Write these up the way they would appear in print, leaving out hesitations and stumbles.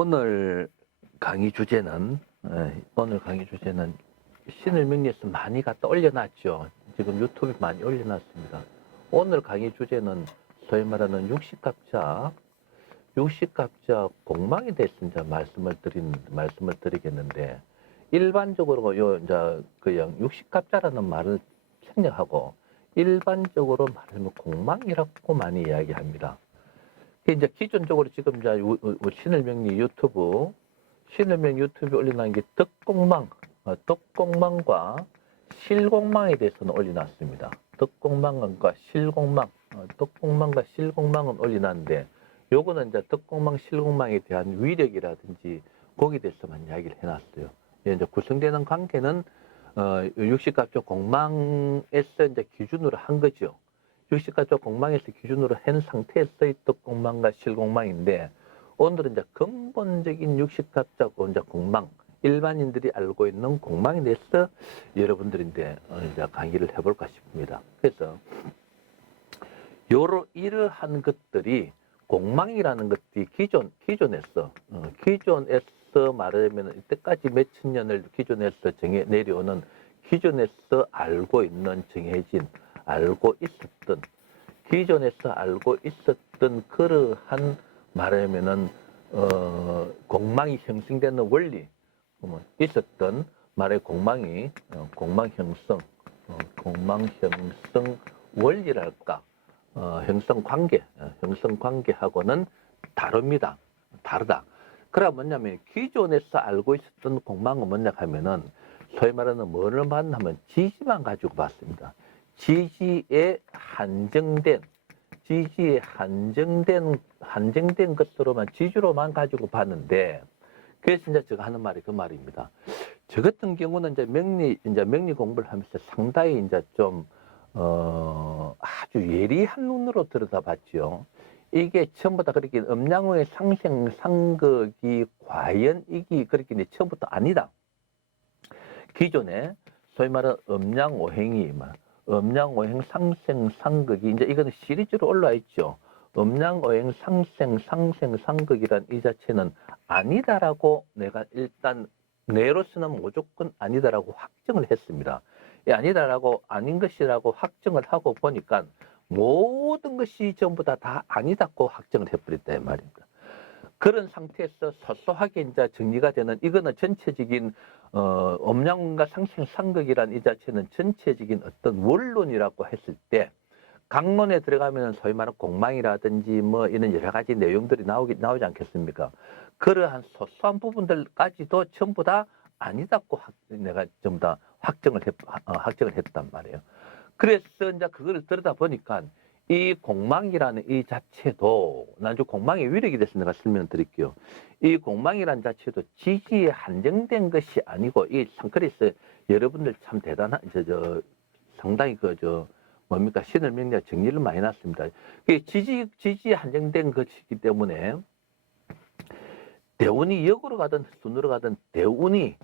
오늘 강의 주제는 신을 명리에서 많이 갖다 올려놨죠. 지금 유튜브에 많이 올려놨습니다. 오늘 강의 주제는 소위 말하는 육식갑자 공망에 대해서 이제 말씀을 드리겠는데, 일반적으로 이제 그냥 육식갑자라는 말을 생략하고 일반적으로 말하면 공망이라고 많이 이야기합니다. 이제 기존적으로 지금 이제 신을명리 유튜브에 올려놓은 게 덕공망과 실공망에 대해서는 올려놨습니다. 덕공망과 실공망은 올려놨는데, 요거는 이제 덕공망, 실공망에 대한 위력이라든지 거기에 대해서만 이야기를 해놨어요. 이제 구성되는 관계는 육식갑자 공망에서 이제 기준으로 한 거죠. 육식갑자 공망에서 기준으로 한 상태에서의 덕공망과 실공망인데, 오늘은 이제 근본적인 육식갑자 공망, 일반인들이 알고 있는 공망에 대해서 여러분들이 이제 강의를 해볼까 싶습니다. 그래서 이러한 것들이 공망이라는 것들이 기존에서 말하자면 이때까지 몇천 년을 기존에서 내려오는 기존에서 기존에서 알고 있었던 그러한 말하면은 공망이 형성되는 원리, 있었던 말의 공망 형성 원리랄까, 형성 관계하고는 다르다. 그럼 뭐냐면, 기존에서 알고 있었던 공망은 뭐냐 하면은, 소위 말하는 뭐를 만나면 지지만 가지고 봤습니다. 지지에 한정된 것으로만, 지주로만 가지고 봤는데, 그래서 이제 제가 하는 말이 그 말입니다. 저 같은 경우는 이제 명리 공부를 하면서 상당히 이제 좀 아주 예리한 눈으로 들여다봤죠. 이게 전부 다 그렇게 음양오의 상생상극이 과연 이게 그렇게 처음부터 아니다. 기존에 소위 말하는 음양오행 상생상극이 이제 이거는 시리즈로 올라와 있죠. 음양오행 상생상극이란 이 자체는 아니다라고 내가 일단 내로서는 무조건 아니다라고 확정을 했습니다. 아니다라고, 아닌 것이라고 확정을 하고 보니까 모든 것이 전부 다 아니다고 확정을 해버렸다 이 말입니다. 그런 상태에서 소소하게 이제 정리가 되는, 이거는 전체적인 음양과 상생상극이란 이 자체는 전체적인 어떤 원론이라고 했을 때, 강론에 들어가면 소위 말하는 공망이라든지 뭐 이런 여러 가지 내용들이 나오지 않겠습니까? 그러한 소소한 부분들까지도 전부 다 아니다고 내가 전부 다 확정을 했단 말이에요. 그래서 이제 그걸 들여다 보니까 이 공망이라는 이 자체도, 나중에 공망의 위력에 대해서 내가 설명드릴게요. 이 공망이라는 자체도 지지에 한정된 것이 아니고, 그래서 여러분들 참 대단한, 상당히 신을 명리가 정리를 많이 해놨습니다. 지지에 한정된 것이기 때문에, 대운이 역으로 가든 순으로 가든 대운에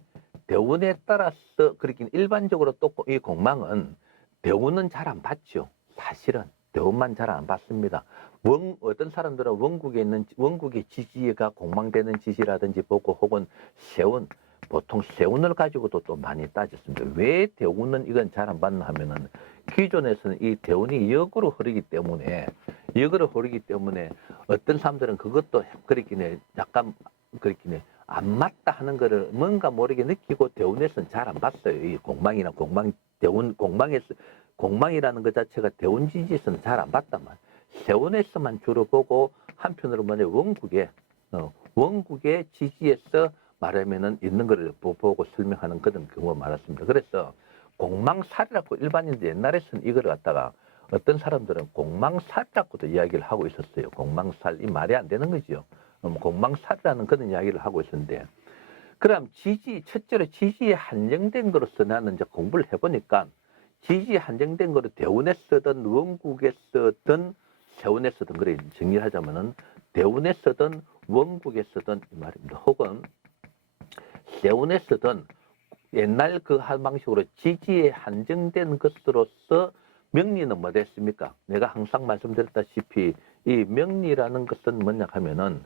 따라서, 그렇게 일반적으로 또 이 공망은 대운은 잘 안 봤죠. 사실은 대운만 잘 안 봤습니다. 어떤 사람들은 원국의 지지가 공망되는 지지라든지 보고, 혹은 보통 세운을 가지고도 또 많이 따졌습니다. 왜 대운은 이건 잘 안 봤나 하면은, 기존에서는 이 대운이 역으로 흐르기 때문에 어떤 사람들은 그것도 그렇게 약간 그렇게 안 맞다 하는 거를 뭔가 모르게 느끼고 대운에서는 잘 안 봤어요. 이 공망이라는 것 자체가 대운 지지에서는 잘 안 봤단 말이에요. 세운에서만 주로 보고, 한편으로 원국의 지지에서 말하면은 있는 거를 보고 설명하는 그런 경우가 많았습니다. 그래서 공망살이라고 일반인들 옛날에서는 이걸 갖다가, 어떤 사람들은 공망살이라고도 이야기를 하고 있었어요. 공망살, 이 말이 안 되는 거죠. 공망살이라는 그런 이야기를 하고 있었는데, 그럼 첫째로 지지에 한정된 거로서 나는 이제 공부를 해보니까, 지지에 한정된 거로 대운에 쓰든 원국에 쓰든 세운에 쓰든, 그래 정리를 하자면은 대운에 쓰든 원국에 쓰든 이 말입니다. 혹은 세운에 쓰든 옛날 그 한 방식으로 지지에 한정된 것으로서, 명리는 뭐 됐습니까? 내가 항상 말씀드렸다시피 이 명리라는 것은 뭐냐 하면은,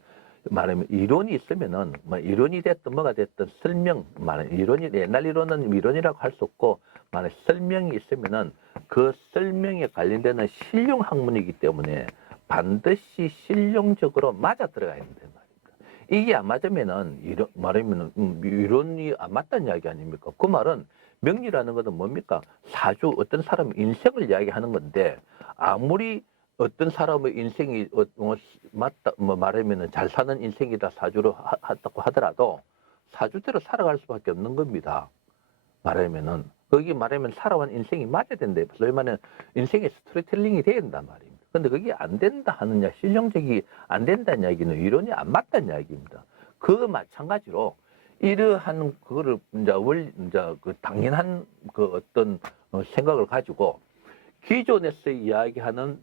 말하면 이론이 있으면은 뭐 이론이 됐든 뭐가 됐든 설명 말하면 이론이 옛날 이론은 이론이라고 할 수 없고 말하면 설명이 있으면은 그 설명에 관련되는 실용 학문이기 때문에 반드시 실용적으로 맞아 들어가야 된다 말입니다. 이게 안 맞으면은 이론 말하면 이론이 안 맞다는 이야기 아닙니까? 그 말은 명리라는 것은 뭡니까? 사주 어떤 사람 인생을 이야기하는 건데 아무리 어떤 사람의 인생이 맞다 뭐 말하면은 잘 사는 인생이다 사주로 한다고 하더라도 사주대로 살아갈 수밖에 없는 겁니다. 말하면은 거기 말하면 살아온 인생이 맞아야 된대. 소위 말하면 인생의 스토리텔링이 돼야 된단 말입니다. 근데 그게 안 된다 하느냐 실용적이 안 된다는 이야기는 이론이 안 맞다는 이야기입니다. 그 마찬가지로 이러한 그거를 이제 그 당연한 그 어떤 생각을 가지고 기존에서 이야기하는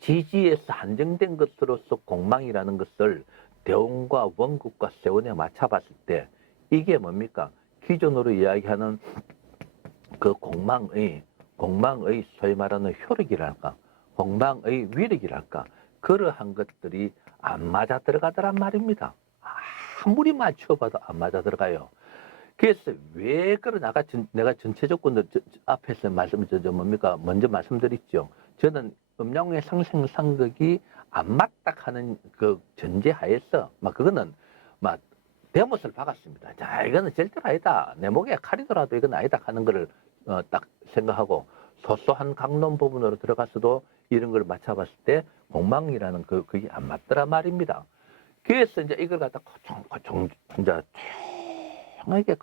지지에서 한정된 것으로서 공망이라는 것을 대원과 원국과 세원에 맞춰봤을 때 이게 뭡니까? 기존으로 이야기하는 그 공망의 소위 말하는 효력이랄까, 공망의 위력이랄까, 그러한 것들이 안 맞아 들어가더란 말입니다. 아무리 맞춰봐도 안 맞아 들어가요. 그래서 왜 그러나 내가 전체적으로 앞에서 뭡니까 먼저 말씀드렸죠. 저는 음양의 상생상극이 안 맞다 하는 그 전제하에서 막 그거는 막 대못을 박았습니다. 자 이거는 절대로 아니다. 내 목에 칼이 돌아도 이건 아니다 하는 거를 딱 생각하고 소소한 강론 부분으로 들어가서도 이런 걸 맞춰봤을 때 공망이라는 그게 안 맞더라 말입니다. 그래서 이제 이걸 갖다 고총 이제 정확하게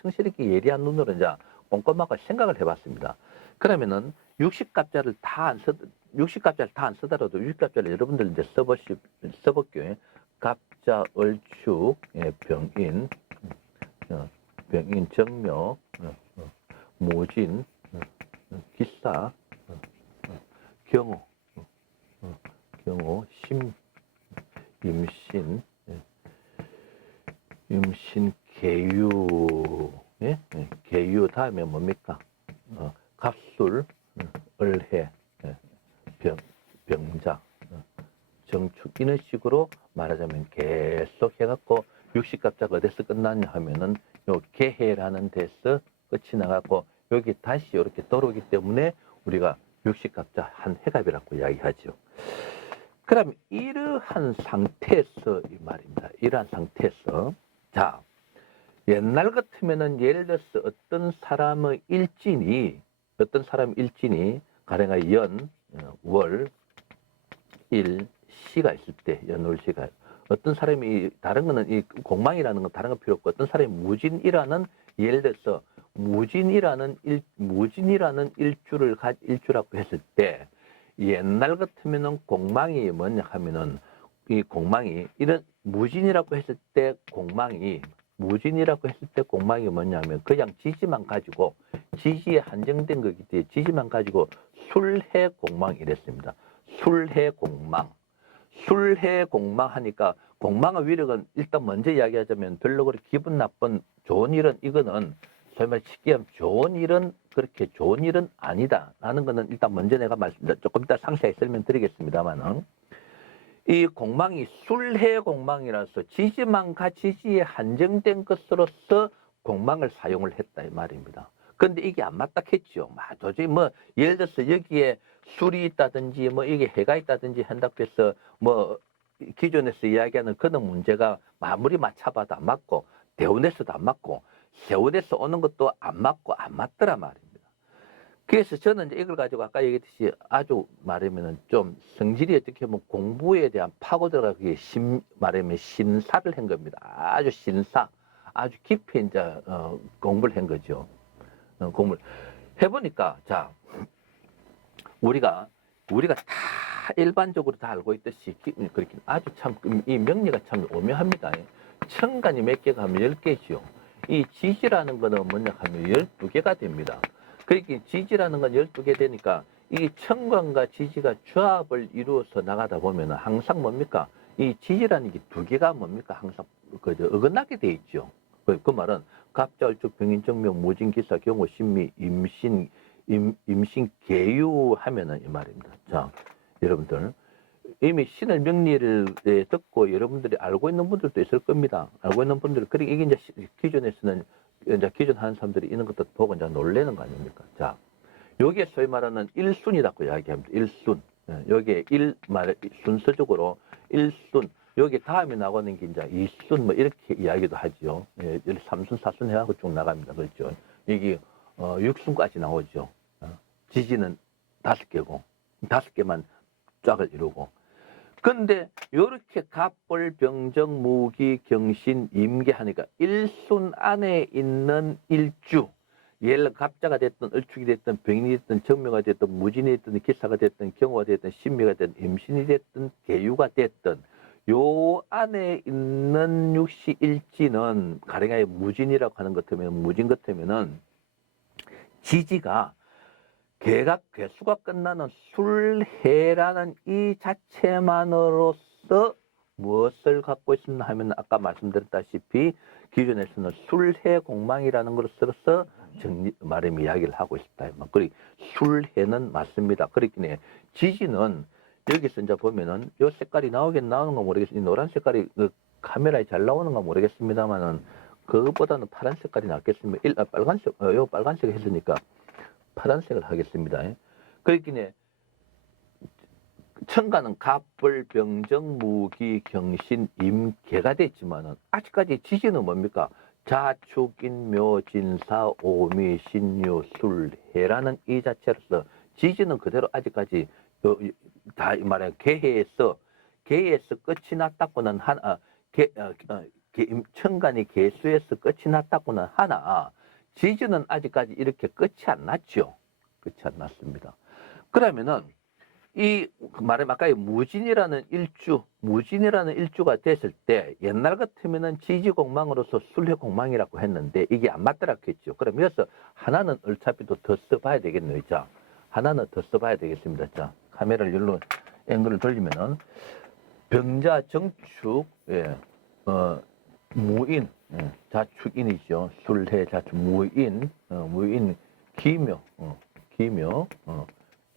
성실하게 예리한 눈으로 이제 꼼꼼하게 생각을 해봤습니다. 그러면은 60갑자를 다 안 쓰더라도 60갑자를 여러분들 이제 써볼게요. 갑자, 얼축, 병인, 정묘, 모진, 기사, 경호, 임신, 계유, 계유 다음에 뭡니까? 갑술, 을해, 병자, 정축 이런 식으로 말하자면 계속 해갖고 60갑자가 어디서 끝났냐 하면은 요 개해라는 데서 끝이 나갖고 여기 다시 이렇게 돌아오기 때문에 우리가 60갑자 한 해갑이라고 이야기하죠. 그럼 이러한 상태에서 이 말입니다. 이러한 상태에서 자 옛날 같으면은 예를 들어서 어떤 사람의 일진이 가령하여 연, 월, 일, 시가 있을 때 연월시가 어떤 사람이 다른 거는 이 공망이라는 건 다른 거 필요 없고 어떤 사람이 무진이라는 예를 들어서 무진이라는 일주라고 했을 때 옛날 같으면은 공망이 뭐냐 하면은 이 공망이 이런 무진이라고 했을 때 공망이 뭐냐면 그냥 지지만 가지고 지지에 한정된 거기 때문에 지지만 가지고 술해 공망 이랬습니다. 술해 공망 하니까 공망의 위력은 일단 먼저 이야기하자면 별로 그렇게 기분 나쁜 좋은 일은 이거는 설마 쉽게 하면 그렇게 좋은 일은 아니다라는 거는 일단 먼저 내가 조금 이따 상세히 설명드리겠습니다만은 이 공망이 술해 공망이라서 지지만가 지지에 한정된 것으로서 공망을 사용을 했다 이 말입니다. 그런데 이게 안 맞다 했죠. 도저히 뭐 예를 들어서 여기에 술이 있다든지 뭐 이게 해가 있다든지 한다고 해서 뭐 기존에서 이야기하는 그런 문제가 아무리 맞춰봐도 안 맞고 대운에서도 안 맞고 세운에서 오는 것도 안 맞고 안 맞더라 말입니다. 그래서 저는 이제 이걸 가지고 아까 얘기했듯이 아주 말하면은 좀 성질이 어떻게 보면 공부에 대한 파고 들어가기 말하면 신사를 한 겁니다. 아주 깊이 이제 공부를 한 거죠. 공부를 해보니까 자 우리가 다 일반적으로 다 알고 있듯이 그렇게 아주 참 이 명리가 참 오묘합니다. 천간이 몇 개가 하면 10개죠. 이 지지라는 거는 뭐냐 하면 12개가 됩니다. 그러니까 지지라는 건 12개 되니까 이 천간과 지지가 조합을 이루어서 나가다 보면 항상 뭡니까? 이 지지라는 게 2개가 뭡니까? 항상 어긋나게 돼 있죠. 그 말은 갑자, 얼축, 병인, 정묘, 모진, 기사, 경호, 신미, 임신, 계유 하면은 이 말입니다. 자, 여러분들 이미 신을 명리를 듣고 여러분들이 알고 있는 분들도 있을 겁니다. 알고 있는 분들, 그리고 이게 이제 기존에서는 이제 기존 하는 사람들이 이런 것도 보고 이제 놀래는 거 아닙니까? 자, 여기에 소위 말하는 일순이라고 이야기합니다. 일순. 여기에 순서적으로 일순. 여기 다음에 나오는 게 이제 이순 뭐 이렇게 이야기도 하죠. 예, 삼순, 사순 해갖고 쭉 나갑니다. 그렇죠. 여기 육순까지 나오죠. 지지는 5개고 5개만 쫙을 이루고. 근데 요렇게 갑볼, 병정, 무기, 경신, 임계 하니까 일순 안에 있는 일주, 예를 갑자가 됐든 을축이 됐든 병인이 됐든 정묘가 됐든 무진이 됐든 기사가 됐든 경호가 됐든 신묘가 됐든 임신이 됐든 계유가 됐든 요 안에 있는 육시일지는 가령하여 무진이라고 하는 것 같으면 무진 같으면은 지지가 개가 괴수가 끝나는 술해라는 이 자체만으로서 무엇을 갖고 있습니다 하면 아까 말씀드렸다시피 기존에서는 술해 공망이라는 것으로서 말하면 이야기를 하고 있다. 그리고 술해는 맞습니다. 그렇긴 지지는 여기서 이제 보면은 요 색깔이 나오긴 나오는 건 모르겠어요. 이 노란 색깔이 그 카메라에 잘 나오는 건 모르겠습니다만은 그것보다는 파란 색깔이 낫겠습니다. 빨간색, 요 빨간색 했으니까 파란색을 하겠습니다. 그렇긴 천간은 갑불, 병정, 무기, 경신, 임계가 됐지만은 아직까지 지지는 뭡니까? 자축, 인묘, 진사, 오미, 신유, 술, 해라는 이 자체로서 지지는 그대로 아직까지 다 말하면 계해에서 끝이 났다고는 하나, 천간이 계수에서 끝이 났다고는 하나, 지지는 아직까지 이렇게 끝이 안 났죠. 끝이 안 났습니다. 그러면은 이 말하면 아까 무진이라는 일주가 됐을 때 옛날 같으면은 지지공망으로서 술해공망이라고 했는데 이게 안 맞더라고 했죠. 그럼 여기서 하나는 어차피 또 더 써봐야 되겠네요. 자, 하나는 더 써봐야 되겠습니다. 자, 카메라를 여기로 앵글을 돌리면은 병자 정축, 무인, 자축인이죠. 술해 자축 무인, 무인 기묘,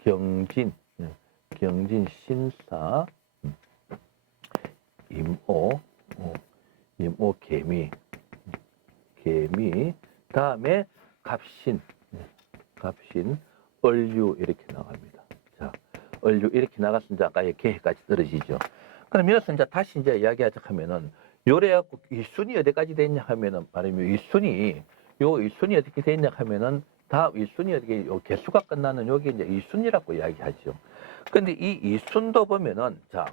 경진, 경진 신사, 임오, 개미, 다음에 갑신, 얼류 이렇게 나갑니다. 자, 얼류 이렇게 나갔으면 아까 개까지 떨어지죠. 그럼 여기서 이제 다시 이제 이야기하자 하면은 요래갖고 이 순이 어디까지 됐냐 하면은 말하면 이 순이 어떻게 됐냐 하면은 다 이 순이 어떻게 요 개수가 끝나는 여기 이제 이 순이라고 이야기하죠. 근데 이 이순도 보면은 자,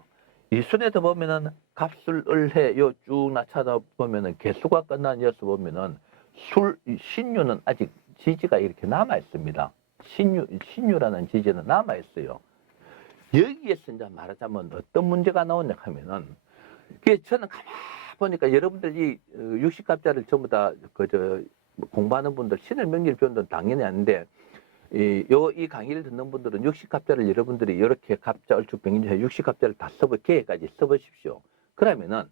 이 순에도 보면은 갑술 을해 요 쭉 나타나 보면은 개수가 끝나는 여서 보면은 신유는 아직 지지가 이렇게 남아 있습니다. 신유라는 지지는 남아 있어요. 여기에서 이제 말하자면 어떤 문제가 나오냐 하면은 저는 가만 보니까 여러분들이 60갑자를 전부 다 공부하는 분들 신을 명리를 배운 건 당연히 아닌데 이 강의를 듣는 분들은 60갑자를 여러분들이 이렇게 갑자, 얼축, 병인자 60갑자를 다 개까지 써보십시오. 그러면은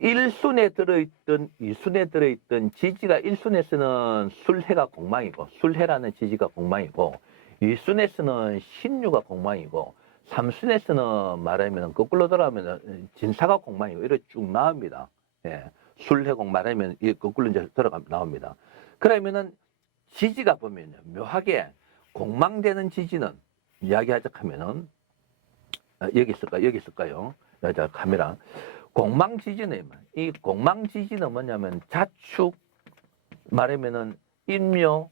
1순에 들어있던 2순에 들어있던 지지가 1순에서는 술해가 공망이고 술해라는 지지가 공망이고 2순에서는 신유가 공망이고 3순에서는 말하면 거꾸로 돌아가면 진사가 공망이고 이렇게 쭉 나옵니다. 예. 술해공 말하면 이 거꾸로 이제 나옵니다. 그러면은 지지가 보면요 묘하게 공망되는 지지는 이야기하자 하면은 여기 있을까요? 자, 카메라. 공망지지는 이 공망지지는 뭐냐면 자축 말하면은 인묘,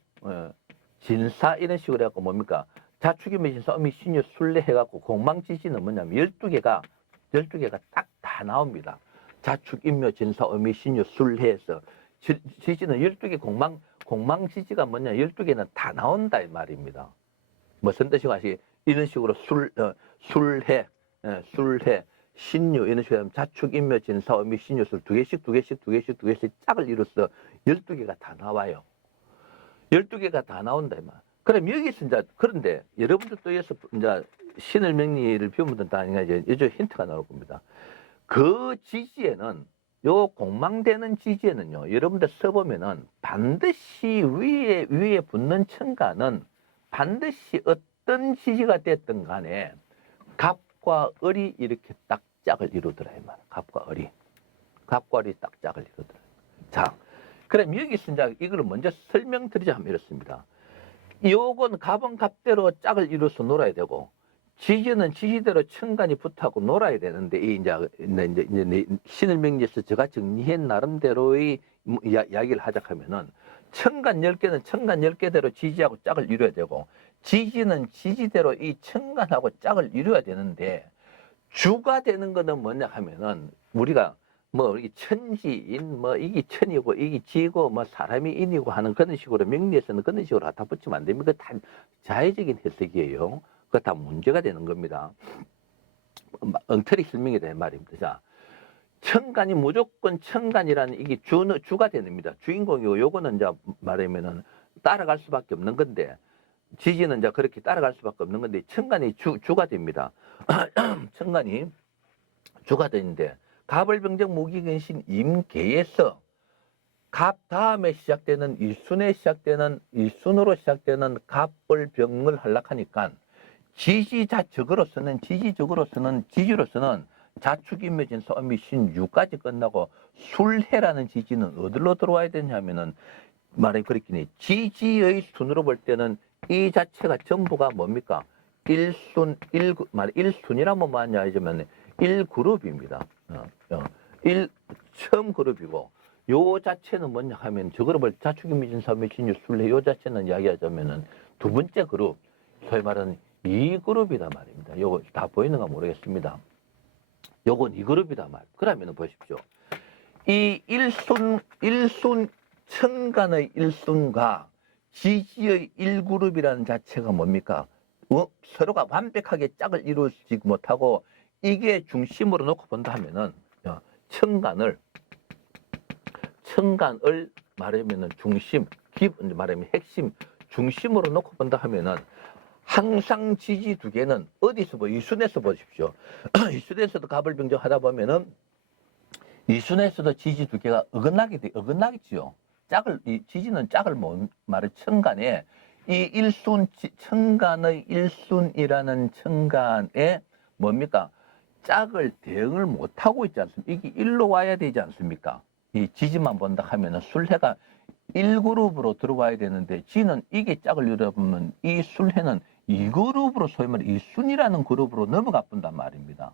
진사 이런 식으로 해갖고 뭡니까? 자축이면 진사, 어미, 신유, 술래 해갖고 공망지지는 뭐냐면 12개가 딱 다 나옵니다. 자축, 인묘, 진사, 어미, 신유, 술해에서 지지는 12개 공망지지가 뭐냐 12개는 다 나온다 이 말입니다. 무슨 뜻이고 하시 이런 식으로 술해, 신유 이런 식으로 자축, 인묘, 진사, 어미, 신유술 두 개씩 짝을 이뤄서 12개가 다 나와요. 12개가 다 나온다 이 말. 그럼 여기서 이제 그런데 여러분들도 여기서 이제 신을 명리를 배운 분들 다 이제 힌트가 나올 겁니다. 그 지지에는 요 공망되는 지지에는요 여러분들 써보면은 반드시 위에 붙는 천간은 반드시 어떤 지지가 됐든 간에 갑 갑과 을이 이렇게 딱 짝을 이루더라 이 말이야. 갑과 을이 딱 짝을 이루더라. 자, 그럼 여기서 이제 이걸 먼저 설명드리자면 이렇습니다. 요건 갑은 갑대로 짝을 이루어서 놀아야 되고, 지지는 지지대로 천간이 붙하고 놀아야 되는데, 이제 신을 명리에서 제가 정리한 나름대로의 이야기를 하자 하면은, 천간 10개는 천간 10개대로 지지하고 짝을 이루어야 되고, 지지는 지지대로 이 천간하고 짝을 이루어야 되는데, 주가 되는 거는 뭐냐 하면은, 우리가 뭐 이 천지인 뭐 이게 천이고 이게 지고 뭐 사람이 인이고 하는 그런 식으로 명리에서는 그런 식으로 갖다 붙이면 안 됩니다. 다 자의적인 해석이에요. 그거 다 문제가 되는 겁니다. 엉터리 설명이 되는 말입니다. 자, 천간이 무조건 천간이라는 이게 주가 됩니다. 주인공이고 요거는 이제 말하면은 따라갈 수밖에 없는 건데, 지지는 이제 그렇게 따라갈 수밖에 없는 건데, 천간이 주가 됩니다. 천간이 주가 되는데, 갑을병정 무기근신 임계에서 갑 다음에 시작되는 일순으로 시작되는 갑을병을 하려하니까 지지로서는 자축이 맺은 소음이 신유까지 끝나고 술해라는 지지는 어디로 들어와야 되냐면은 말이 그렇긴 지지의 순으로 볼 때는 이 자체가 전부가 뭡니까? 일순이라면 뭐냐 하자면 1그룹입니다. 처음 그룹이고, 요 자체는 뭐냐 하면, 저 그룹을 자축이 미진 삼미 신유 술래 요 자체는 이야기하자면은 두 번째 그룹, 소위 말하는 2그룹이다 말입니다. 요거 다 보이는가 모르겠습니다. 요건 2그룹이다 말. 그러면은 보십시오. 이 일순 천간의 일순과 지지의 1그룹이라는 자체가 뭡니까? 서로가 완벽하게 짝을 이루지 못하고, 이게 중심으로 놓고 본다 하면은, 천간을 말하면은 중심, 말하면 핵심, 중심으로 놓고 본다 하면은, 항상 지지 두 개는 어디서 이순에서 보십시오. 이순에서도 갑을병정 하다 보면은, 이순에서도 지지 두 개가 어긋나겠지요. 지지는 짝을 말해 천간에, 이 천간의 일순이라는 천간에 뭡니까? 짝을 대응을 못하고 있지 않습니까? 이게 일로 와야 되지 않습니까? 이 지지만 본다 하면은 술해가 1그룹으로 들어와야 되는데, 지는 이게 짝을 이루어보면 이 술해는 2그룹으로 소위 말해 이순이라는 그룹으로 넘어가 본단 말입니다.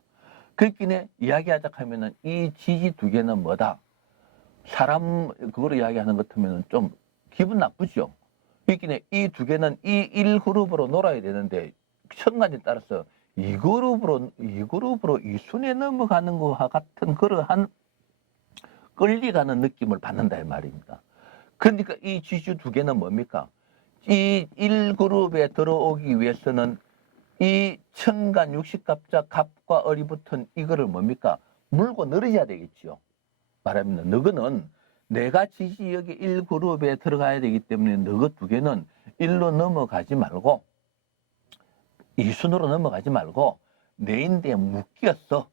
그렇기에 이야기하자 하면은 이 지지 두 개는 뭐다? 사람 그거로 이야기하는 것 같으면 좀 기분 나쁘죠. 그렇기에 이 두 개는 이 1그룹으로 놀아야 되는데, 천간에 따라서 2그룹으로 이순에 넘어가는 것과 같은 그러한 끌리가는 느낌을 받는다 이 말입니다. 그러니까 이 지주 두 개는 뭡니까? 이 1그룹에 들어오기 위해서는 이 천간 60갑자 갑과 을이 붙은 이거를 뭡니까? 물고 늘어야 되겠지요. 말하면 너거는 내가 지지 여기 1그룹에 들어가야 되기 때문에 너거 두 개는 1로 넘어가지 말고, 이순으로 넘어가지 말고 내 인대에 묶였어.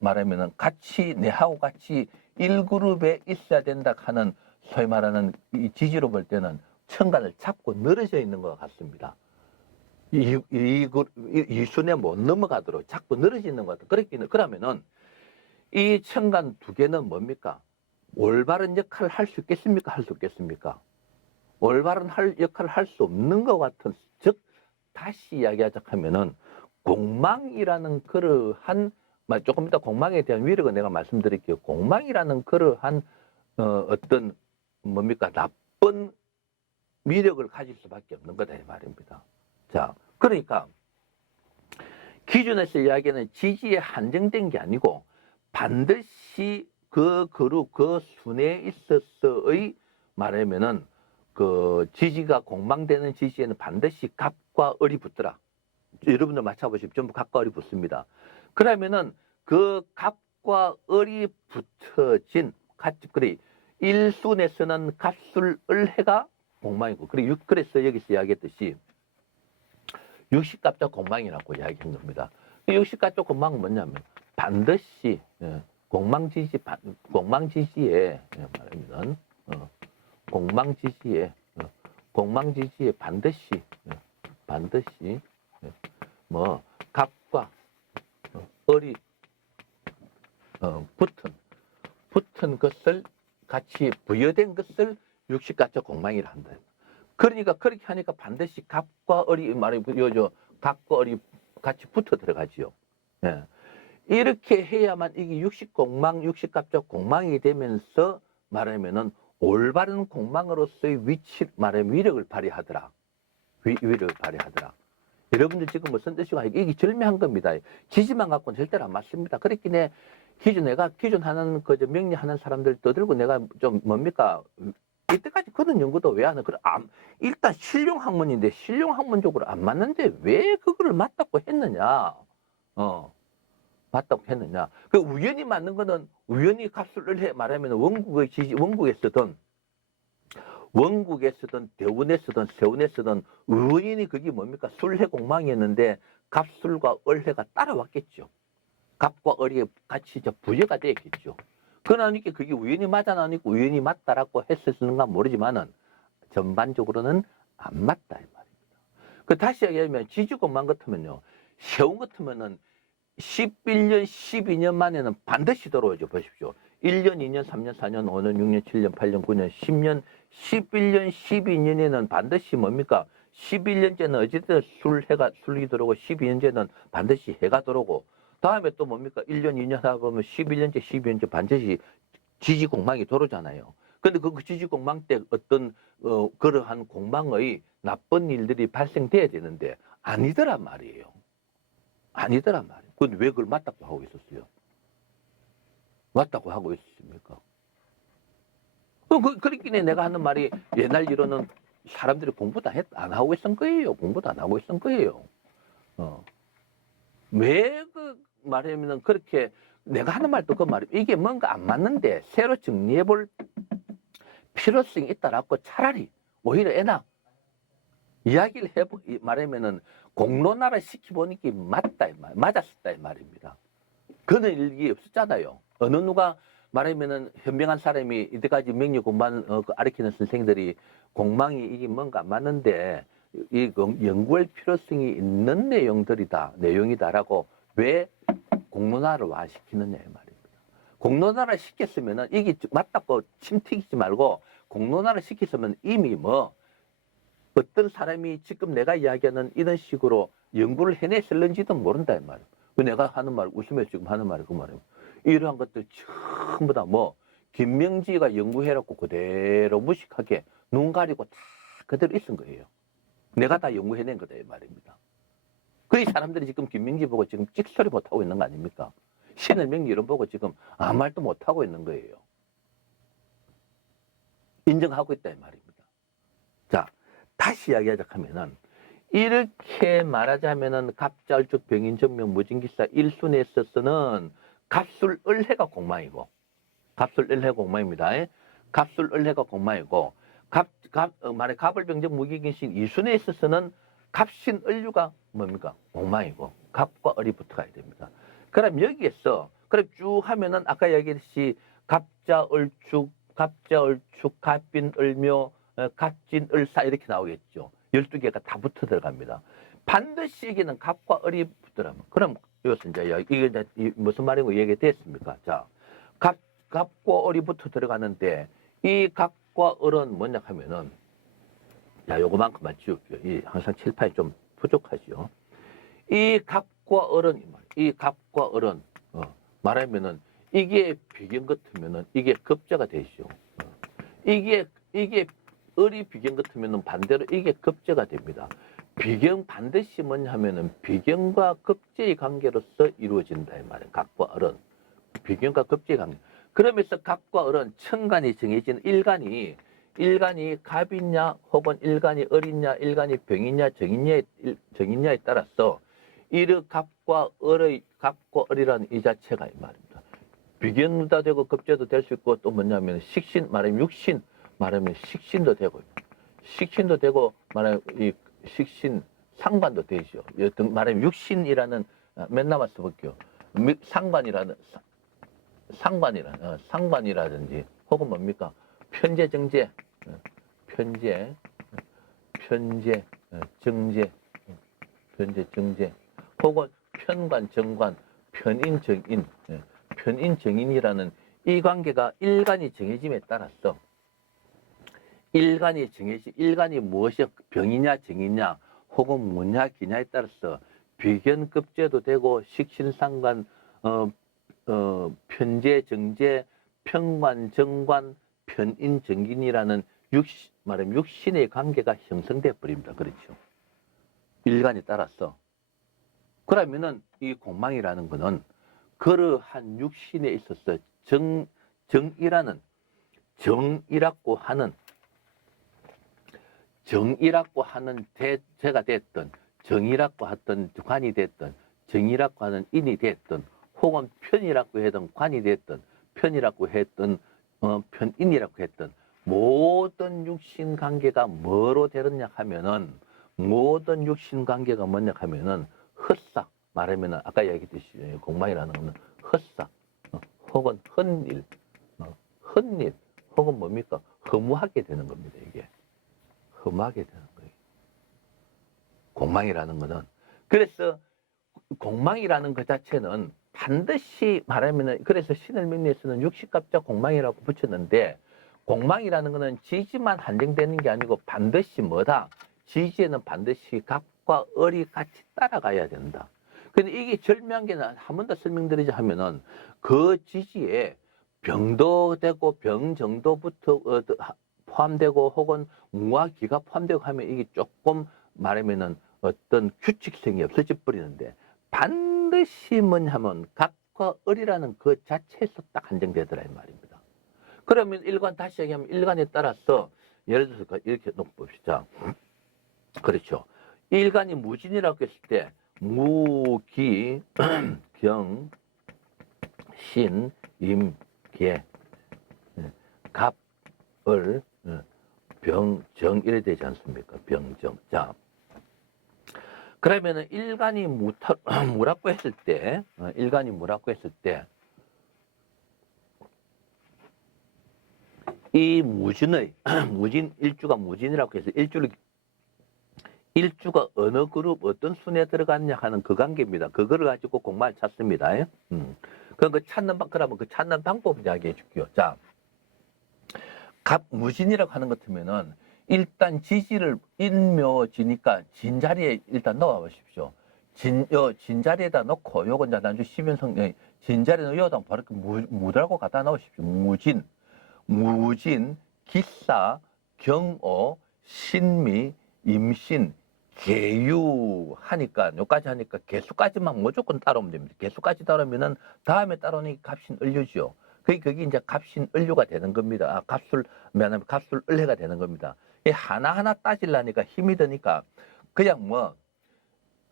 말하면은 같이 내하고 같이 1그룹에 있어야 된다 하는, 소위 말하는 이 지지로 볼 때는 천간을 잡고 늘어져 있는 것 같습니다. 이순에 못 넘어가도록 자꾸 늘어져 있는 것 같다. 그러면은 이 천간 두 개는 뭡니까? 올바른 역할을 할 수 있겠습니까? 할 수 없겠습니까? 올바른 역할을 할 수 없는 것 같은, 즉 다시 이야기하자 하면은 공망이라는 그러한, 조금 이따 공망에 대한 위력을 내가 말씀드릴게요. 공망이라는 그러한 어떤 뭡니까? 나쁜 위력을 가질 수밖에 없는 거다 이 말입니다. 자, 그러니까 기준에서 이야기하는 지지에 한정된 게 아니고, 반드시 그 그룹, 그 순에 있어서의 말하면은 그 지지가 공망되는 지지에는 반드시 갑과 을이 붙더라. 여러분들 맞춰보십시오. 전부 갑과 을이 붙습니다. 그러면은 그 갑과 을이 붙어진 그래 일순에서는 갑술 을해가 공망이고, 그래서 여기서 이야기했듯이 60갑자 공망이라고 이야기한 겁니다. 60갑자 공망은 뭐냐면 반드시 공망지지에 말하면 공망지지에 반드시 뭐 갑과 을이 붙은 것을 같이 부여된 것을 육식갑자 공망이라 한다. 그러니까 그렇게 하니까 반드시 갑과 을이 말이죠. 갑과 을이 같이 붙어 들어가지요. 예. 이렇게 해야만 이게 육식공망, 육식갑자 공망이 되면서 말하면은 올바른 공망으로서의 위치, 말하면 위력을 발휘하더라. 위력을 발휘하더라. 여러분들 지금 무슨 뜻이고 이게 절묘한 겁니다. 지지만 갖고는 절대로 안 맞습니다. 그렇긴 해. 내가 기존 하는 그저 명리하는 사람들 떠들고 내가 좀 뭡니까 이때까지 그런 연구도 왜 하는 그래 일단 실용학문인데 실용학문적으로 안 맞는데 왜 그거를 맞다고 했느냐? 맞다고 했느냐? 그 우연히 맞는 거는 우연히 값을 해 말하면 원국에 쓰던 대운에 쓰던 세운에 쓰던 우연히 그게 뭡니까 술해공망이었는데 갑술과 을해가 따라왔겠죠. 갑과 을이 같이 부여가 되었겠죠. 그러니까 그게 우연히 맞아 나니까 우연히 맞다라고 했었는가 모르지만은 전반적으로는 안 맞다 이 말입니다. 그 다시 얘기하면 지지공망 같으면요, 세운 같으면은 11년, 12년 만에는 반드시 들어오죠. 보십시오. 1년, 2년, 3년, 4년, 5년, 6년, 7년, 8년, 9년, 10년, 11년, 12년에는 반드시 뭡니까? 11년째는 어쨌든 술이 들어오고 12년째는 반드시 해가 들어오고 다음에 또 뭡니까? 1년, 2년 하다 보면 11년째, 12년째 반드시 지지공망이 들어오잖아요. 근데 그 지지공망 때 어떤 그러한 공망의 나쁜 일들이 발생돼야 되는데 아니더란 말이에요. 아니더란 말이에요. 근데 왜 그걸 맞다고 하고 있었어요? 맞다고 하고 있었습니까? 그렇긴 해. 내가 하는 말이 옛날 이론은 사람들이 공부도 안 하고 있었던 거예요. 공부도 안 하고 있었던 거예요. 왜 그 말하면은 그렇게 내가 하는 말도 그 말이에요. 이게 뭔가 안 맞는데 새로 정리해 볼 필요성이 있다라고 차라리 오히려 이야기를 말하면은 공론화를 시켜보니까 맞았었다 이 말입니다. 그런 일이 없었잖아요. 어느 누가 말하면은 현명한 사람이 이때까지 명리 공부한 가르치는 선생들이 공망이 이게 뭔가 안 맞는데 이 연구할 필요성이 있는 내용이다라고 왜 공론화를 시키느냐 이 말입니다. 공론화를 시켰으면은 이게 맞다고 침튀기지 말고 공론화를 시켰으면 이미 어떤 사람이 지금 내가 이야기하는 이런 식으로 연구를 해냈을는지도 모른다 이 말이에요. 내가 하는 말 웃으면서 지금 하는 말이 그 말이에요. 이러한 것들 전부 다 김명지가 연구해놓고 그대로 무식하게 눈 가리고 다 그대로 있은 거예요. 내가 다 연구해낸 거다 이 말입니다. 그 사람들이 지금 김명지 보고 지금 찍소리 못하고 있는 거 아닙니까? 신을 명리 이런 보고 지금 아무 말도 못하고 있는 거예요. 인정하고 있다 이 말입니다. 자, 다시 이야기하자면은 이렇게 말하자면은 갑자을축 병인정명 무진기사 1순에 있어서는 갑술을해가 공망이고 갑술을해 공망입니다. 갑술을해가 공망이고 갑을병정 무기긴신 2순에 있어서는 갑신을류가 뭡니까? 공망이고 갑과 을이 붙어가야 됩니다. 그럼 여기에서 그럼 쭉 하면은 아까 얘기했듯이 갑자을축, 갑빈을묘, 갑진을사 이렇게 나오겠죠. 12개가 다 붙어 들어갑니다. 반드시 여기는 갑과 을이 붙더라면 그럼 이것은 이게 무슨 말이고 얘기됐습니까? 자, 갑과 을이 붙어 들어가는데 이 갑과 을은 뭐냐 하면은 요거만큼만 지울게요. 항상 칠판이 좀 부족하죠. 이 갑과 을은 말하면은 이게 비경 같으면은 이게 급제가 되죠. 이게 을이 비경 같으면은 반대로 이게 급제가 됩니다. 비경 반드시 뭐냐 하면은 비경과 급제의 관계로서 이루어진다 이 말이에요. 갑과 을은 비경과 급제의 관계. 그러면서 갑과 을은 천간이 정해진 일간이 갑이냐 혹은 일간이 을이냐 일간이 병이냐 정이냐에 따라서 이르 갑과 을이라는 이 자체가 이 말입니다. 비견도 되고 급제도 될 수 있고 또 뭐냐면 식신 말하면 육신 말하면 식신도 되고 말하면 이 식신 상관도 되죠. 여튼 말하면 육신이라는 맨 남아서 볼게요. 상관이라든지 혹은 뭡니까 편제 정제 정제 혹은 편관 정관 편인정인, 편인정인이라는 이 관계가 일간이 정해짐에 따라서 일간이 무엇이 병이냐 정이냐 혹은 뭐냐 기냐에 따라서 비견급제도 되고 식신상관, 편재 정재, 편관 정관, 편인정인이라는 말하면 육신의 관계가 형성돼 버립니다. 그렇죠? 일간에 따라서. 그러면은 이 공망이라는 거는 그러한 육신에 있어서 정이라고 하는 대체가 됐든 정이라고 하던 관이 됐든 정이라고 하는 인이 됐든 혹은 편이라고 했던 관이 됐든 편이라고 했던 편인이라고 했던 모든 육신 관계가 뭐로 되느냐 하면은 모든 육신 관계가 뭐냐 하면은 헛삭 말하면은 아까 얘기했듯이 공망이라는 거는 헛삭 혹은 헛일 혹은 뭡니까 허무하게 되는 겁니다. 이게 허무하게 되는 거예요. 공망이라는 거는 그래서 공망이라는 그 자체는 반드시 말하면은 그래서 신을명리에서는 육식갑자 공망이라고 붙였는데 공망이라는 거는 지지만 한정되는 게 아니고 반드시 뭐다? 지지에는 반드시 갑과 을이 같이 따라가야 된다. 근데 이게 절묘한 게 한 번 더 설명드리자 하면은 그 지지에 병도 되고 병 정도부터 포함되고 혹은 무화기가 포함되고 하면 이게 조금 말하면은 어떤 규칙성이 없어져 버리는데 반드시 뭐냐면 갑과 을이라는 그 자체에서 딱 한정되더라 이 말입니다. 그러면 일간 다시 얘기하면 일간에 따라서 예를 들어서 이렇게 놓고 봅시다. 그렇죠. 일간이 무진이라고 했을 때 무기, 경, 신, 임, 계, 갑, 을, 병, 정 이래 되지 않습니까? 병, 정. 자, 그러면은 일간이 무라고 했을 때, 이 무진의 일주가 무진이라고 해서 일주가 어느 그룹 어떤 순에 들어갔냐 하는 그 관계입니다. 그거를 가지고 공만을 찾습니다. 그러면 그 찾는 방법 이야기해 줄게요. 자, 갑무진이라고 하는 것 같으면은 일단 지지를 인묘지니까 진자리에 일단 넣어 보십시오. 진자리에다 넣고 요거 이제 나중에 시변성 진자리에 넣어다 바로 무라고 갖다 넣으십시오. 무진, 기사, 경오, 신미, 임신, 계유 하니까 요까지 하니까 개수까지만 무조건 따라오면 됩니다. 개수까지 따라오면은 다음에 따라오는 값신 을류죠. 그게 이제 값신 을류가 되는 겁니다. 값술 을해가 되는 겁니다. 이 하나하나 따질라니까 힘이 드니까 그냥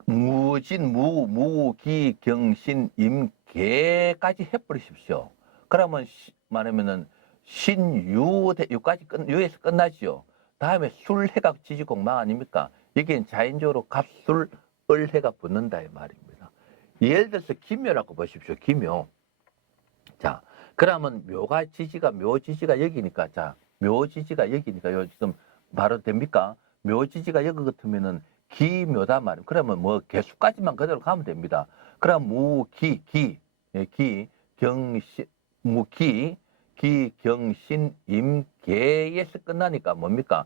무진, 무기, 경신, 임, 개까지 해버리십시오. 그러면 말하면은 신유, 유에서 끝나지요. 다음에 술해가 지지공망 아닙니까? 이게 자연적으로 갑술, 을해가 붙는다 이 말입니다. 예를 들어서 기묘라고 보십시오. 기묘. 자, 그러면 묘지지가 여기니까 자, 묘지지가 여기니까 요 지금 바로 됩니까? 묘지지가 여기 같으면은 기묘다 말이에요. 그러면 개수까지만 그대로 가면 됩니다. 그럼 경신, 임계에서 끝나니까 뭡니까?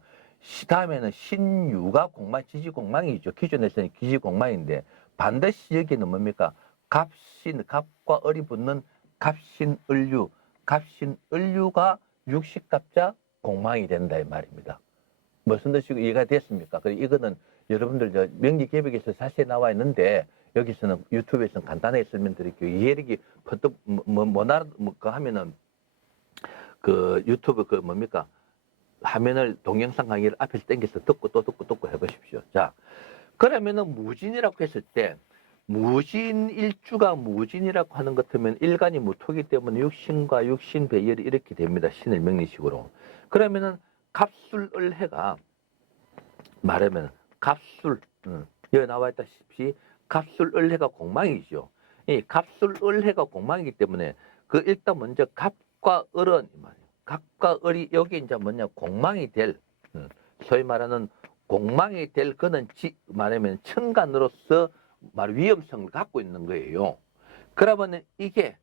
다음에는 신유가 지지공망이죠. 기존에서는 기지공망인데 반드시 여기는 뭡니까? 갑과 을이 붙는 갑신을류가 육식갑자 공망이 된다 이 말입니다. 무슨 뜻이고 이해가 됐습니까? 이거는 여러분들 명리개벽에서 자세히 나와 있는데 여기서는 유튜브에서는 간단하게 설명드릴게요. 이해력이 퍼뜩 하면은 그 유튜브 화면을 동영상 강의를 앞에서 당겨서 듣고 또 듣고 해보십시오. 자, 그러면은 무진이라고 했을 때 일주가 무진이라고 하는 것 같으면 일간이 무토기 때문에 육신과 육신 배열이 이렇게 됩니다. 신을 명리식으로. 그러면은 갑술을해가 말하면 여기 나와 있다시피 갑술을해가 공망이죠. 이 갑술을해가 공망이기 때문에 일단 먼저 갑과 을은 갑과 을이 여기 이제 공망이 될 소위 말하는 공망이 될 그는 말하면 천간으로서 위험성을 갖고 있는 거예요. 그러면 이게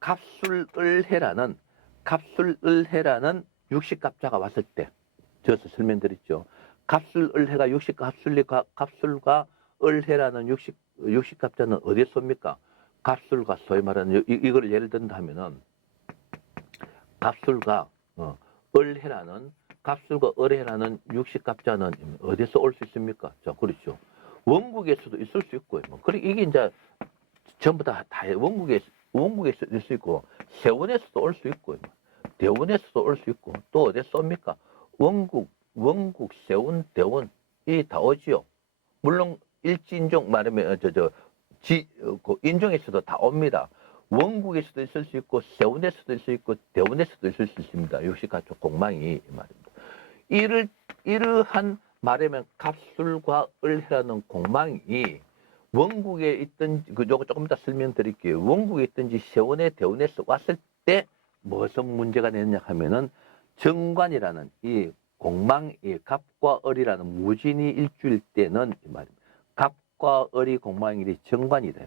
갑술을해라는 육식갑자가 왔을 때, 저서 설명드렸죠. 갑술을해가 갑술과 을해라는 육식갑자는 어디에 쏩니까? 갑술과 소위 말하는 이걸 예를 든다 하면은 갑술과 을해라는 육식갑자는 어디서 올 수 있습니까? 자, 그렇죠. 원국에서도 있을 수 있고요. 뭐, 그래 이게 이제 전부 다 원국에서 있을 수 있고, 세원에서도 올 수 있고, 대원에서도 올 수 있고, 또 어디 쏩니까? 원국, 세원, 대원, 이 다 오지요. 물론, 일지인종 말하면, 그 인종에서도 다 옵니다. 원국에서도 있을 수 있고, 세원에서도 있을 수 있고, 대원에서도 있을 수 있습니다. 육식가축 공망이 말입니다. 이러한 말하면 갑술과 을해라는 공망이 원국에 있든지, 요거 조금 이따 설명드릴게요. 원국에 있든지 세원에 대원에서 왔을 때 무슨 문제가 되느냐 하면은 정관이라는 이 공망, 이 갑과 을이라는 무진이 일주일 때는 이 말입니다. 갑과 을이 공망일이 정관이다.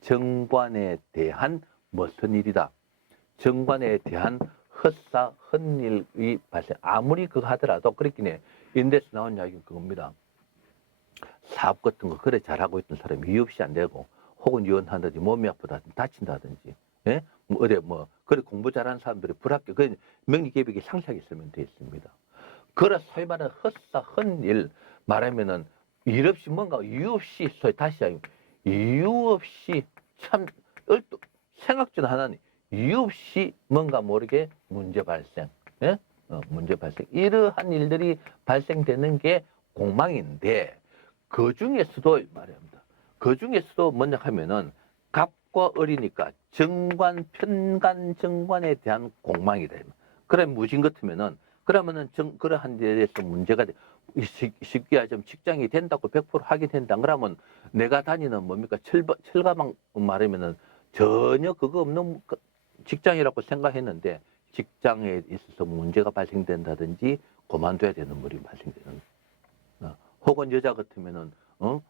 정관에 대한 무슨 일이다. 정관에 대한 헛사, 헛일이 발생. 아무리 그거 하더라도 그렇긴 해. 인데서 나온 이야기는 그겁니다. 사업 같은 거 그래 잘하고 있던 사람이 이유 없이 안 되고, 혹은 이혼한다든지 몸이 아프다든지 다친다든지, 예? 그래 공부 잘하는 사람들이 불합격, 그 명리계획에 상세하게 설명되어 있습니다. 그래 소위 말하는 헛사, 헛일 말하면은 일 없이 뭔가 이유 없이 이유 없이 참 생각지도 않은 이유 없이 뭔가 모르게 문제 발생, 예? 문제 발생. 이러한 일들이 발생되는 게 공망인데, 그 중에서도 말입니다. 그 중에서도 뭐냐 하면은 갑과 을이니까 편간 정관에 대한 공망이다. 그럼 무진 같으면은 그러면은 그러한 데 대해서 문제가 쉽게 하자면 직장이 된다고 100% 하게 된다. 그러면 내가 다니는 뭡니까 철가방 말하면은 전혀 그거 없는 직장이라고 생각했는데 직장에 있어서 문제가 발생된다든지 그만둬야 되는 물이 발생되는. 혹은 여자 같으면은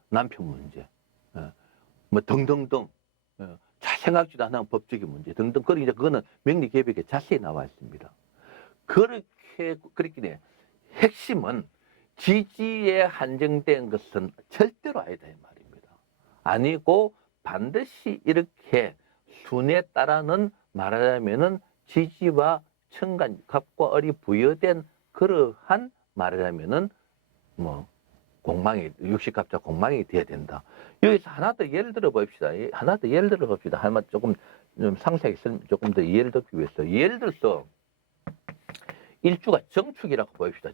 남편 문제, 뭐 등등등, 생각지도 않은 법적인 문제 등등. 그러니 이제 그거는 명리계획에 자세히 나와 있습니다. 그렇긴 해. 핵심은 지지에 한정된 것은 절대로 아니다 이 말입니다. 아니고 반드시 이렇게 순에 따라는 말하자면은 지지와 천간, 갑과 을이 부여된 그러한 말하자면은 육식갑자 공망이 돼야 된다. 여기서 하나 더 예를 들어 봅시다. 하나 조금 상세하게 조금 더 이해를 돕기 위해서. 예를 들어서 일주가 정축이라고 봅시다.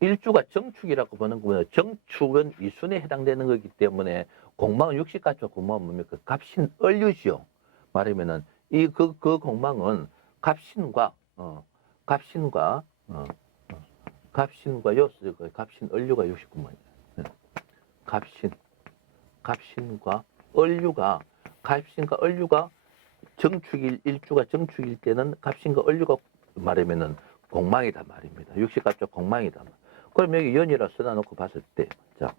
일주가 정축이라고 보는 거면 정축은 이순에 해당되는 거기 때문에 공망은 육식갑자 공망은 뭡니까? 갑신을류죠. 말하면은 그 공망은 갑신과 갑신을류가 69만이에요. 갑신과 을류가 일주가 정축일 때는 갑신과 을류가 말하면은 공망이다 말입니다. 육식갑자 공망이다. 그럼 여기 연이라 써놔놓고 봤을 때, 자,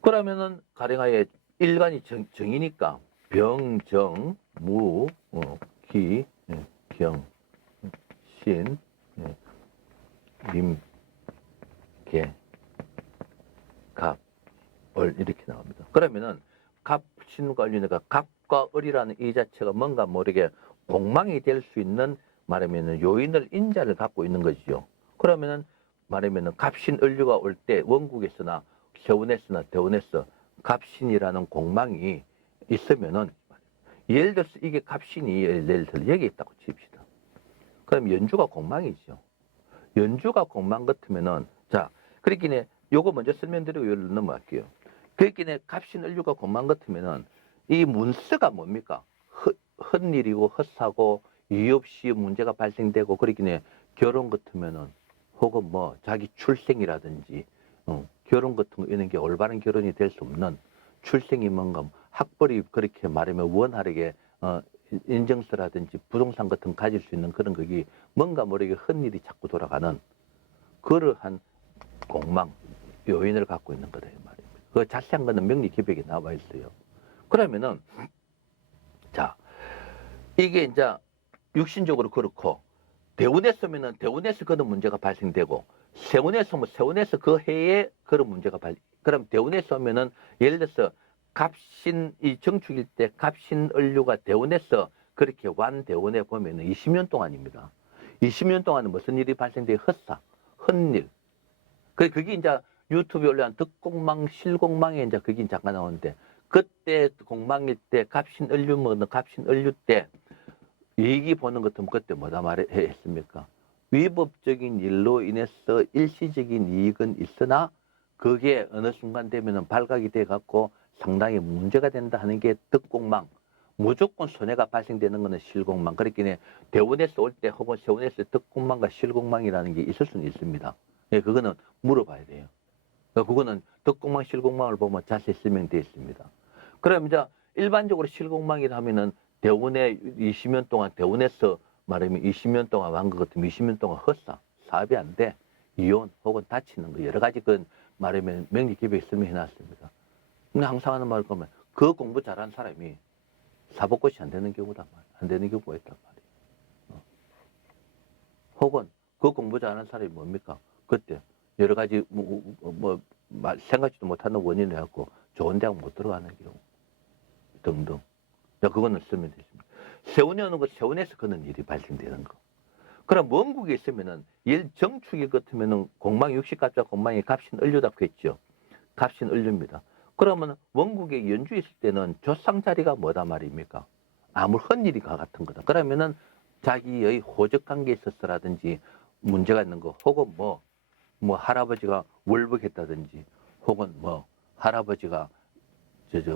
그러면은 가령하에 일간이 정이니까 병정, 무, 기, 경, 신, 임, 개, 갑, 을 이렇게 나옵니다. 그러면은 갑신과 을이니까 갑과 을이라는 이 자체가 뭔가 모르게 공망이 될 수 있는 말하면은 요인을 인자를 갖고 있는 것이죠. 그러면은 말하면은 갑신을류가 올 때 원국에서나 세원에서나 대원에서 갑신이라는 공망이 있으면은 예를 들어서 이게 갑신이 예를 들어 여기 있다고 칩시다. 그럼 연주가 공망이죠. 연주가 공망 같으면은 자 그렇긴 요거 먼저 설명드리고 여기로 넘어갈게요. 그렇긴 갑신을류가 공망 같으면은 이 문서가 뭡니까? 헛일이고 헛사고 이유 없이 문제가 발생되고 그렇긴 결혼 같으면은 혹은 자기 출생이라든지 결혼 같은 거 이런 게 올바른 결혼이 될 수 없는 출생이 뭔가 학벌이 그렇게 말하면 원활하게 인증서라든지 부동산 같은 거 가질 수 있는 그런 거기 뭔가 모르게 헛일이 자꾸 돌아가는 그러한 공망 요인을 갖고 있는 거다 이 말입니다. 그 자세한 거는 명리기백에 나와 있어요. 그러면은 자 이게 이제 육신적으로 그렇고 대운에서 오면은 대운에서 그런 문제가 발생되고 세운에서 오면 세운에서 그 해에 그런 문제가 그럼 대운에서 오면은 예를 들어서 갑신 이 정축일 때 갑신을류가 대운에서 그렇게 완대운에 보면은 20년 동안입니다. 20년 동안은 무슨 일이 발생돼? 헛사, 헛일. 그게 이제 유튜브에 올라온 득공망, 실공망에 이제 그게 잠깐 나오는데 그때 공망일 때 갑신을류 먹는 갑신을류 때 얘기 보는 것도 그때 뭐다 말했습니까? 위법적인 일로 인해서 일시적인 이익은 있으나 그게 어느 순간 되면은 발각이 돼 갖고 상당히 문제가 된다 하는 게 득공망. 무조건 손해가 발생되는 것은 실공망. 그렇기 대운에서 올 때 혹은 세운에서 득공망과 실공망이라는 게 있을 수는 있습니다. 예, 그거는 물어봐야 돼요. 그거는 득공망, 실공망을 보면 자세히 설명되어 있습니다. 그럼 이제 일반적으로 실공망이라 하면은 대운에 20년 동안 대운에서 말하면 20년 동안 완 것 같으면 20년 동안 헛사, 사업이 안 돼, 이혼 혹은 다치는 거 여러 가지 그 말하면 명리기백에 설명해 놨습니다. 근데 항상 하는 말 보면 그 공부 잘하는 사람이 사법고시 안 되는 경우다 말이야. 안 되는 경우가 있단 말이야. 혹은 그 공부 잘하는 사람이 뭡니까? 그때 여러 가지 생각지도 못하는 원인을 해갖고 좋은 대학 못 들어가는 경우 등등. 그거는 쓰면 되십니다. 세운이 오는 거 세운에서 그런 일이 발생되는 거. 그럼 원국에 있으면은 정축일 같으면은 공망 60갑자 공망이 갑신을류답겠죠. 갑신을류입니다. 그러면 원국에 연주 있을 때는 조상 자리가 뭐다 말입니까? 아무 헛일이가 같은 거다. 그러면은 자기의 호적 관계에 있어서라든지 문제가 있는 거, 혹은 뭐 할아버지가 월북했다든지, 혹은 할아버지가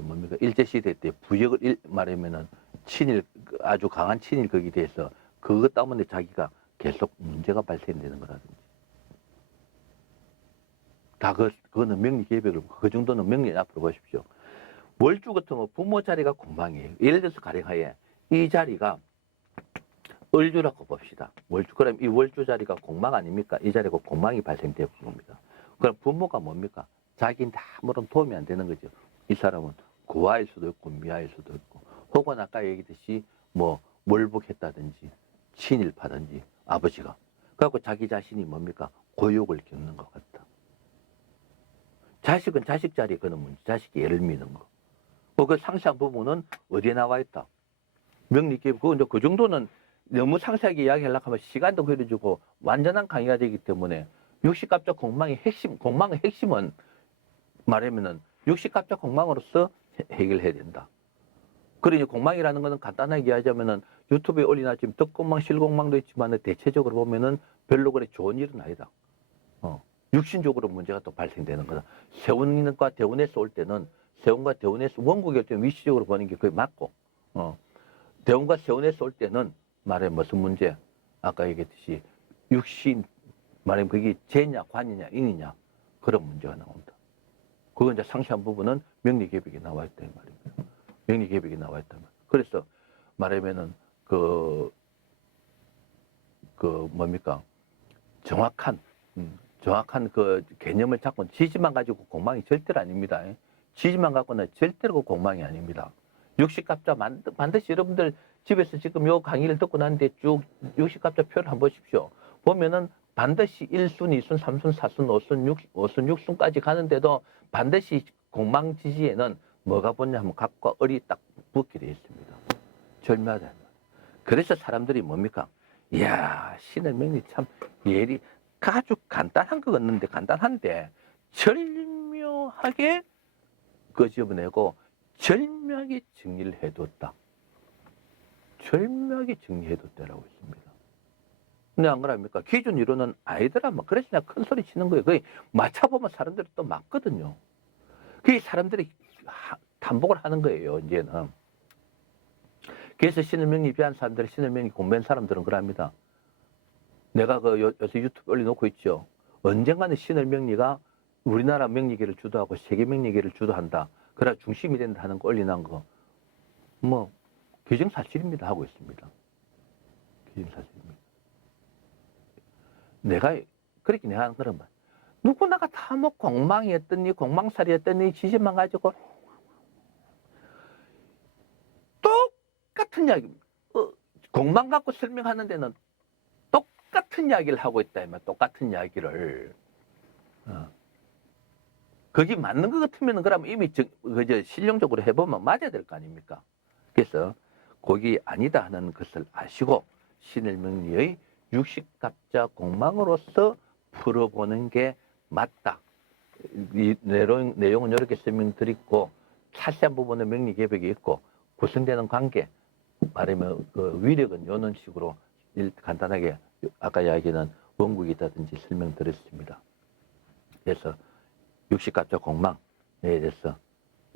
뭡니까 일제시대 때 부역을 말하면은 친일 아주 강한 친일 거기에 대해서 그것 때문에 자기가 계속 문제가 발생되는 거라든지 다 그거는 명리계백을 그 정도는 명리 앞으로 보십시오. 월주 같은 거 부모 자리가 공망이에요. 예를 들어서 가령하에 이 자리가 을주라고 봅시다. 월주 그럼 이 월주 자리가 공망 아닙니까? 이 자리가 공망이 발생되는 겁니다. 그럼 부모가 뭡니까? 자기한테 아무런 도움이 안 되는 거죠. 이 사람은 고아일 수도 있고 미아일 수도 있고 혹은 아까 얘기했듯이 월북했다든지 친일파든지 아버지가 그래갖고 자기 자신이 뭡니까? 고욕을 겪는 것 같다. 자식은 자식 자리에 그는 문제, 자식이 예를 미는 거. 그 상세한 부분은 어디에 나와 있다? 명리기획, 그 정도는 너무 상세하게 이야기하려고 하면 시간도 걸려주고 완전한 강의가 되기 때문에 60갑자 공망의 핵심은 말하면은 60갑자 공망으로서 해결해야 된다. 그러니 공망이라는 것은 간단하게 이야기하자면은 유튜브에 올려놨지만 덕공망, 실공망도 있지만 대체적으로 보면은 별로 그래 좋은 일은 아니다. 육신적으로 문제가 또 발생되는 거다. 세운과 대운에서 올 때는 세운과 대운에서 원국일 때는 위치적으로 보는 게 거의 맞고, 대운과 세운에서 올 때는 말해 무슨 문제? 아까 얘기했듯이 육신 말하면 그게 재냐, 관이냐, 인이냐 그런 문제가 나온다. 그건 이제 상세한 부분은 명리계백에 나와 있다 이 말입니다. 명리계백에 나와 있다. 그래서 말하면은 뭡니까 정확한 그 개념을 잡고 지지만 가지고 공망이 절대로 아닙니다. 지지만 갖고는 절대로 공망이 아닙니다. 60갑자 반드시 여러분들 집에서 지금 요 강의를 듣고 난 뒤에 쭉 60갑자 표를 한번 보십시오. 보면은 반드시 1순, 2순, 3순, 4순, 5순, 5순, 6순까지 가는데도 반드시 공망 지지에는 뭐가 붙냐 하면 갑과 을이 딱 붙게 되어 있습니다. 절묘하다. 그래서 사람들이 뭡니까? 이야, 신의 명리 참 예리 아주 간단한 거 같는데 간단한데 절묘하게 끄집어내고 절묘하게 정리를 해뒀다. 절묘하게 정리해뒀다라고 있습니다. 근데 안 그럽니까? 기준 이론은 아이들아 그래서 내가 큰 소리 치는 거예요. 거의 맞춰보면 사람들이 또 맞거든요. 그게 사람들이 반복을 하는 거예요. 이제는. 그래서 신의 명리 비한 사람들이 신의 명리 공부한 사람들은 그럽니다. 내가 요새 유튜브 올려놓고 있죠. 언젠가는 신의 명리가 우리나라 명리계를 주도하고 세계 명리계를 주도한다. 그래야 중심이 된다 하는 거 올려놓은 거. 기정사실입니다. 하고 있습니다. 기정사실입니다. 내가 하는 그런 말. 누구나가 다 공망이었더니 공망살이었더니 지지만 가지고 똑같은 이야기, 공만 갖고 설명하는 데는 똑같은 이야기를 하고 있다, 똑같은 이야기를. 그게 맞는 것 같으면 그러면 이미 실용적으로 해보면 맞아야 될 거 아닙니까? 그래서 그게 아니다 하는 것을 아시고 신일명리의 육식갑자 공망으로서 풀어보는 게 맞다. 이 내용은 이렇게 설명드리고 자세한 부분은 명리개벽이 있고 구성되는 관계, 말하면 그 위력은 이런 식으로 간단하게 아까 이야기는 원국이 있다든지 설명드렸습니다. 그래서 육식갑자 공망에 대해서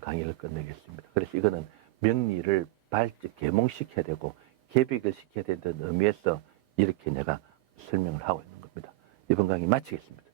강의를 끝내겠습니다. 그래서 이거는 명리를 발전 계몽시켜야 되고 개벽을 시켜야 된다는 의미에서 이렇게 내가 설명을 하고 있는 겁니다. 이번 강의 마치겠습니다.